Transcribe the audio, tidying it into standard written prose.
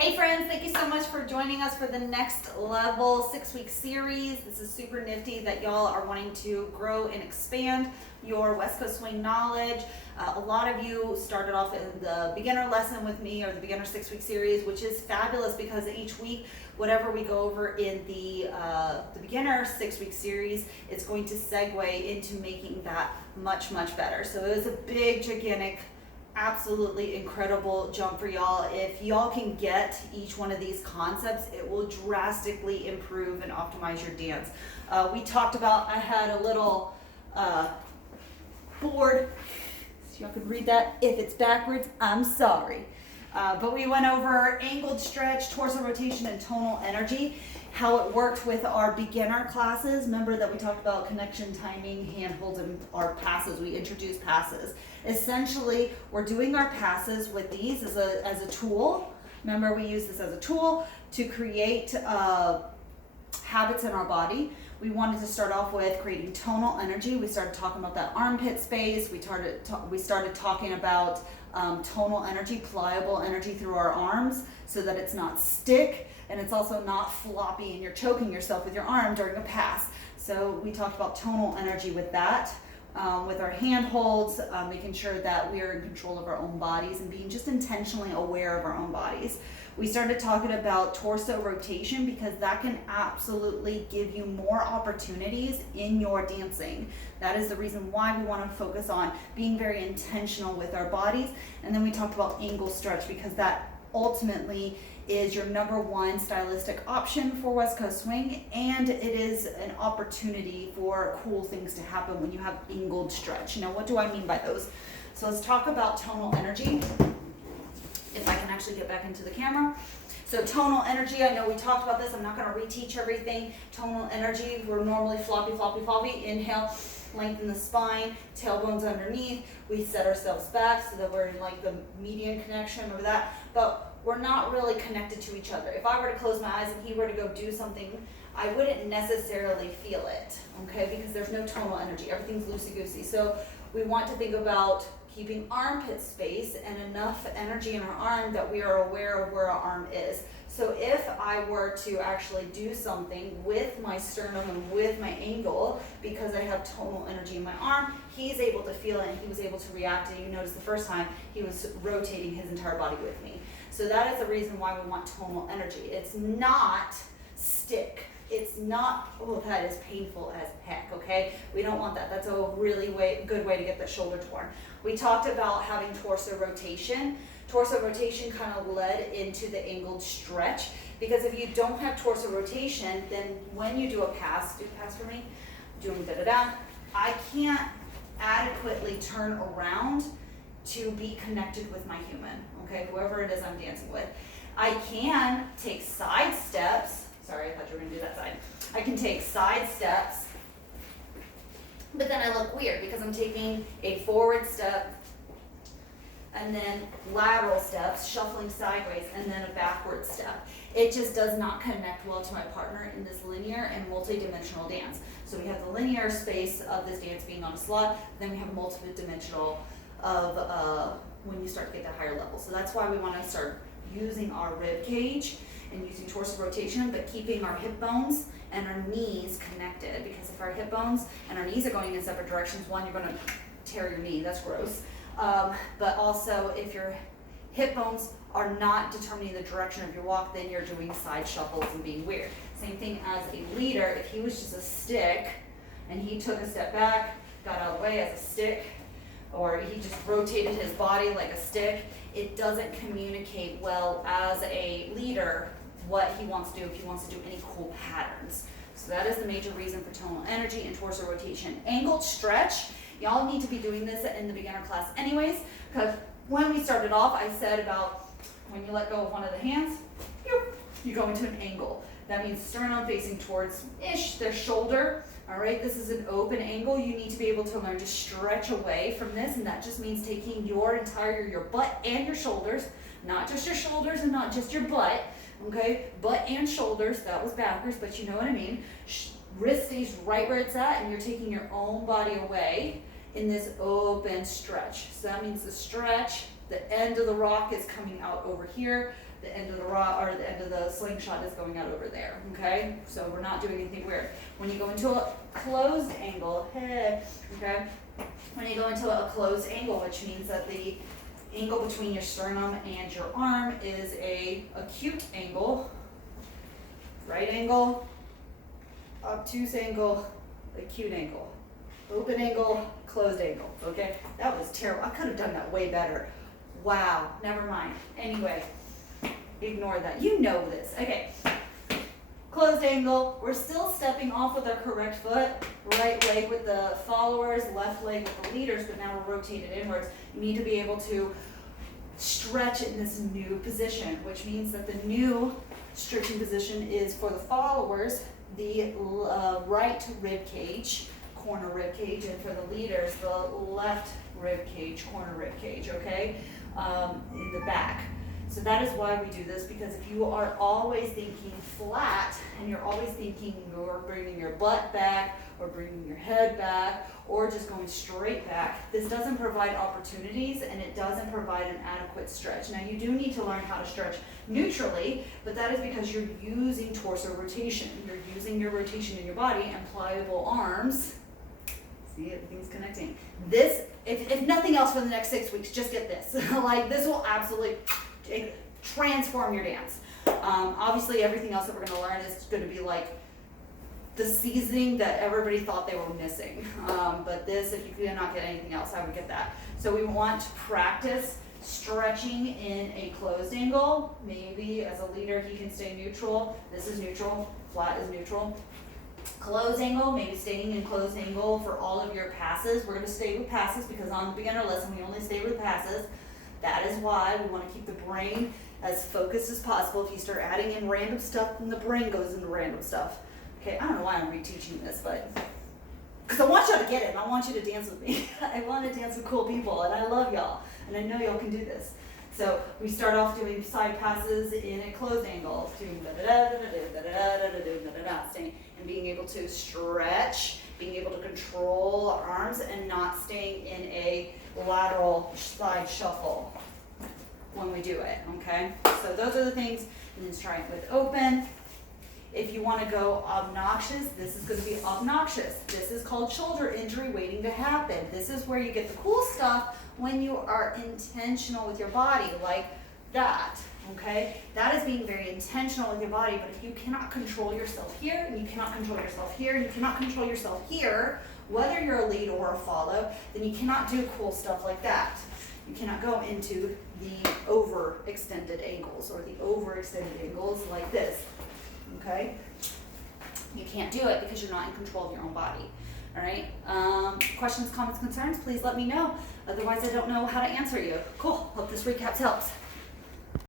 Hey friends, thank you so much for joining us for the next level 6-week series. This is super nifty that y'all are wanting to grow and expand your West Coast swing knowledge. A lot of you started off in the beginner lesson with me or the beginner 6-week series, which is fabulous because each week, whatever we go over in the beginner 6-week series, it's going to segue into making that much better. So it was a big, gigantic, absolutely incredible jump for y'all. If y'all can get each one of these concepts, it will drastically improve and optimize your dance. We talked about, I had a little board, so y'all can read that. If it's backwards, I'm sorry. But we went over angled stretch, torso rotation, and tonal energy, how it worked with our beginner classes. Remember that we talked about connection, timing, handholds, and our passes. We introduced passes. Essentially, we're doing our passes with these as a tool. Remember, we use this as a tool to create habits in our body. We wanted to start off with creating tonal energy. We started talking about that armpit space. We started talking about tonal energy, pliable energy through our arms so that it's not stick and it's also not floppy and you're choking yourself with your arm during a pass. So we talked about tonal energy with that. With our hand holds, making sure that we are in control of our own bodies and being just intentionally aware of our own bodies. We started talking about torso rotation because that can absolutely give you more opportunities in your dancing. That is the reason why we want to focus on being very intentional with our bodies. And then we talked about angle stretch because that ultimately is your number one stylistic option for West Coast swing, and it is an opportunity for cool things to happen when you have angled stretch. Now, what do I mean by those? So let's talk about tonal energy. If I can actually get back into the camera. So tonal energy, I know we talked about this. I'm not going to reteach everything. Tonal energy, we're normally floppy. Inhale, lengthen the spine, tailbones underneath. We set ourselves back so that we're in like the median connection over that. But we're not really connected to each other. If I were to close my eyes and he were to go do something, I wouldn't necessarily feel it, okay? Because there's no tonal energy. Everything's loosey-goosey. So we want to think about keeping armpit space and enough energy in our arm that we are aware of where our arm is. So if I were to actually do something with my sternum and with my angle, because I have tonal energy in my arm, he's able to feel it and he was able to react. And you notice the first time he was rotating his entire body with me. So that is the reason why we want tonal energy. It's not stick. It's not, oh, that is painful as heck, okay? We don't want that. That's a really good way to get the shoulder torn. We talked about having torso rotation. Torso rotation kind of led into the angled stretch because if you don't have torso rotation, then when you do a pass, do a pass for me, doing da-da-da, I can't adequately turn around to be connected with my human, okay, whoever it is I'm dancing with. I can take side steps. Sorry, I thought you were going to do that side. I can take side steps, but then I look weird because I'm taking a forward step and then lateral steps, shuffling sideways, and then a backward step. It just does not connect well to my partner in this linear and multi-dimensional dance. So we have the linear space of this dance being on a slot, then we have multi-dimensional of when you start to get to higher levels. So that's why we want to start using our rib cage and using torso rotation, but keeping our hip bones and our knees connected, because if our hip bones and our knees are going in separate directions, one, you're going to tear your knee, that's gross. But also if your hip bones are not determining the direction of your walk, then you're doing side shuffles and being weird. Same thing as a leader. If he was just a stick and he took a step back, got out of the way as a stick, or he just rotated his body like a stick, it doesn't communicate well as a leader what he wants to do if he wants to do any cool patterns. So that is the major reason for tonal energy and torso rotation. Angled stretch, y'all need to be doing this in the beginner class anyways, because when we started off, I said about when you let go of one of the hands, you go into an angle. That means sternum facing towards their shoulder. All right, this is an open angle. You need to be able to learn to stretch away from this, and that just means taking your butt and your shoulders, not just your shoulders and not just your butt, okay? Butt and shoulders, that was backwards, but you know what I mean. Wrist stays right where it's at, and you're taking your own body away in this open stretch. So that means the stretch, the end of the rock is coming out over here, the end of the rod or the end of the slingshot is going out over there, okay? So we're not doing anything weird. When you go into a closed angle, okay? When you go into a closed angle, which means that the angle between your sternum and your arm is a acute angle, right angle, obtuse angle, acute angle, open angle, closed angle, okay? That was terrible. I could have done that way better. Wow, never mind. Anyway, ignore that. You know this. Okay. Closed angle. We're still stepping off with our correct foot. Right leg with the followers, left leg with the leaders, but now we're rotated inwards. You need to be able to stretch in this new position, which means that the new stretching position is for the followers, the right rib cage, corner rib cage, and for the leaders, the left rib cage, corner rib cage, okay, in the back. So that is why we do this, because if you are always thinking flat and you're always thinking you're bringing your butt back or bringing your head back or just going straight back, this doesn't provide opportunities and it doesn't provide an adequate stretch. Now you do need to learn how to stretch neutrally, but that is because you're using torso rotation. You're using your rotation in your body and pliable arms. See, everything's connecting. This, if nothing else for the next 6 weeks, just get this. Like, this will absolutely transform your dance. Obviously, everything else that we're going to learn is going to be like the seasoning that everybody thought they were missing. But this, if you could not get anything else, I would get that. So we want to practice stretching in a closed angle. Maybe as a leader, he can stay neutral. This is neutral. Flat is neutral. Closed angle, maybe staying in closed angle for all of your passes. We're going to stay with passes because on the beginner lesson, we only stay with passes. That is why we want to keep the brain as focused as possible. If you start adding in random stuff, then the brain goes into random stuff. Okay, I don't know why I'm reteaching this, but because I want y'all to get it and I want you to dance with me. I want to dance with cool people and I love y'all and I know y'all can do this. So we start off doing side passes in a closed angle, doing staying and being able to stretch, being able to control our arms and not staying in a lateral side shuffle when we do it, okay? So those are the things, and then try it with open. If you want to go obnoxious, this is going to be obnoxious. This is called shoulder injury waiting to happen. This is where you get the cool stuff when you are intentional with your body, like that, okay? That is being very intentional with your body, but if you cannot control yourself here, and you cannot control yourself here, and you cannot control yourself here, whether you're a lead or a follow, then you cannot do cool stuff like that. You cannot go into the overextended angles or the overextended angles like this, okay? You can't do it because you're not in control of your own body, all right? Questions, comments, concerns, please let me know. Otherwise, I don't know how to answer you. Cool, hope this recap helps.